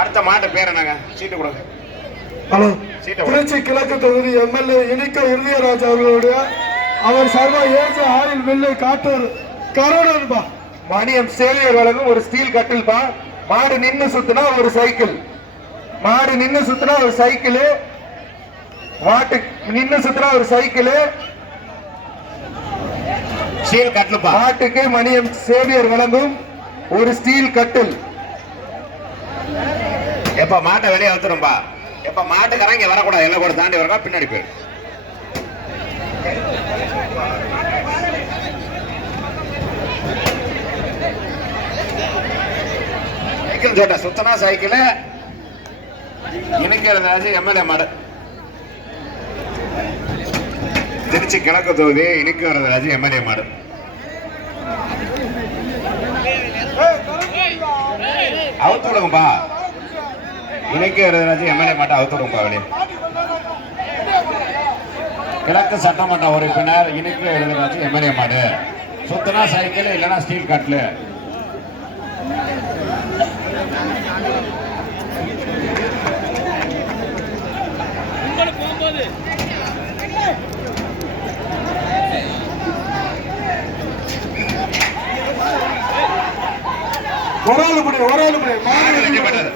அடுத்த மாட்டு பேர் என்னங்க? சீட்டு கொடுங்க. ஹலோ, திருச்சி கிழக்கு தொகுதி எம்எல்ஏ இனிக்க இருதயராஜ் அவர்களுடைய அவர் சர்வ ஏஜ ஆயில் மில்லு காட்டூர் கரோடன்பா மணியம் சேவையர் வழங்கும் ஒரு ஸ்டீல் கட்டில் பா. மாடு நின்னு சுத்தினா ஒரு சைக்கிள், மாடு நின்னு சுத்தினா ஒரு சைக்கிள், மாட்டு நின்னு சுத்தினா ஒரு சைக்கிள், ஸ்டீல் கட்டில் பா. மாட்டுக்கு மணியம் சேவையர் வழங்கும் ஒரு ஸ்டீல் கட்டில். எப்ப மாட்டை வெளியே வந்துரும்பா. எப்ப மாட்டுக்காரங்க வரக்கூடாது, எல்லாம் கூட தாண்டி வரக்கா பின்னாடி போயிரு. சைக்கிள் சொல்ற சுத்தனா சைக்கிள் இணைக்கிறது எம்எல்ஏ மாடு. திருச்சி கிழக்கு தொகுதி இணைக்கிறது எம்எல்ஏ மாடு. அவுத்து விடுங்கப்பா. இணைக்கிறது எம்எல்ஏ மாட்டை அவுத்து விடுங்கப்பா வெளியே. கிழக்கு சட்டமன்ற உறுப்பினர் இணைக்கு எழுதுறாச்சு எம்எல்ஏ மாடு. சுத்தனா சைக்கிள் இல்லைன்னா ஸ்டீல் கட்லு. ஒரு ஆளு மாடு வெட்டி போட்டது.